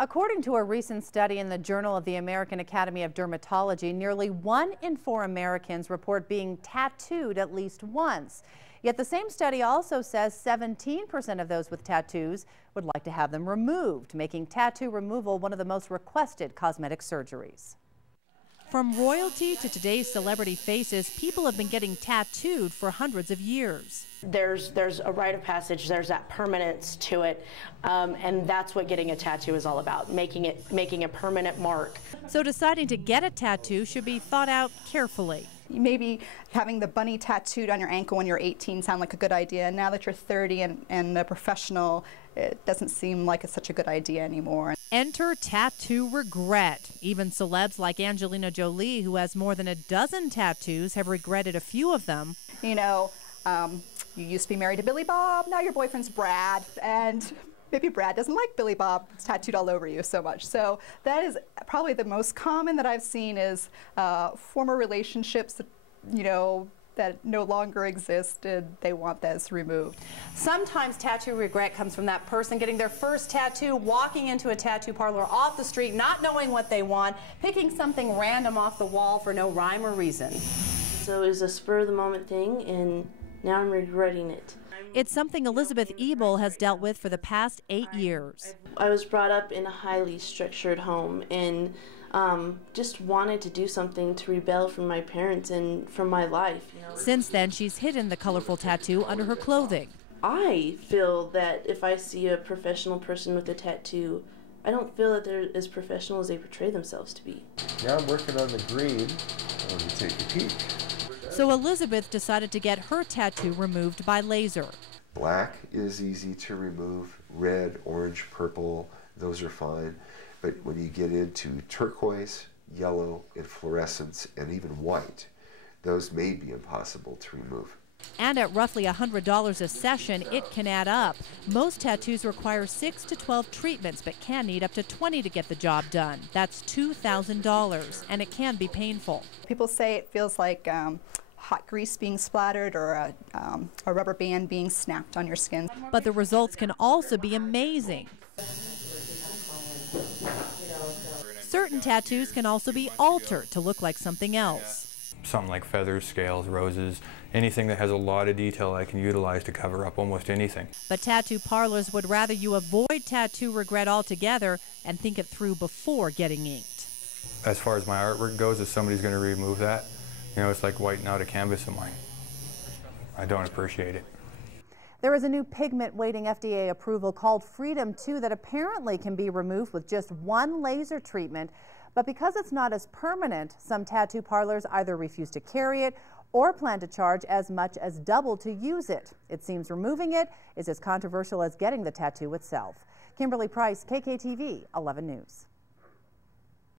According to a recent study in the Journal of the American Academy of Dermatology, nearly 1 in 4 Americans report being tattooed at least once. Yet the same study also says 17% of those with tattoos would like to have them removed, making tattoo removal one of the most requested cosmetic surgeries. From royalty to today's celebrity faces, people have been getting tattooed for hundreds of years. There's a rite of passage, there's that permanence to it, and that's what getting a tattoo is all about, making a permanent mark. So deciding to get a tattoo should be thought out carefully. Maybe having the bunny tattooed on your ankle when you're 18 sound like a good idea. Now that you're 30 and a professional, it doesn't seem like it's such a good idea anymore. Enter tattoo regret. Even celebs like Angelina Jolie, who has more than a dozen tattoos, have regretted a few of them. You know, you used to be married to Billy Bob, now your boyfriend's Brad, and maybe Brad doesn't like Billy Bob tattooed all over you so much. So that is probably the most common that I've seen is former relationships that, that no longer exist and they want those removed. Sometimes tattoo regret comes from that person getting their first tattoo, walking into a tattoo parlor off the street, not knowing what they want, picking something random off the wall for no rhyme or reason. So it was a spur-of-the-moment thing, and now I'm regretting it. It's something Elizabeth Ebel has dealt with for the past 8 years. I was brought up in a highly structured home and just wanted to do something to rebel from my parents and from my life. Since then, she's hidden the colorful tattoo under her clothing. I feel that if I see a professional person with a tattoo, I don't feel that they're as professional as they portray themselves to be. Now I'm working on the green. Let me take a peek. So Elizabeth decided to get her tattoo removed by laser. Black is easy to remove. Red, orange, purple, those are fine. But when you get into turquoise, yellow, and fluorescence, and even white, those may be impossible to remove. And at roughly $100 a session, it can add up. Most tattoos require 6 to 12 treatments, but can need up to 20 to get the job done. That's $2,000, and it can be painful. People say it feels like hot grease being splattered or a rubber band being snapped on your skin. But the results can also be amazing. Certain tattoos can also be altered to look like something else. Something like feathers, scales, roses, anything that has a lot of detail I can utilize to cover up almost anything. But tattoo parlors would rather you avoid tattoo regret altogether and think it through before getting inked. As far as my artwork goes, if somebody's going to remove that, it's like whitening out a canvas of mine. I don't appreciate it. There is a new pigment waiting FDA approval called Freedom 2 that apparently can be removed with just one laser treatment. But because it's not as permanent, some tattoo parlors either refuse to carry it or plan to charge as much as double to use it. It seems removing it is as controversial as getting the tattoo itself. Kimberly Price, KKTV 11 News.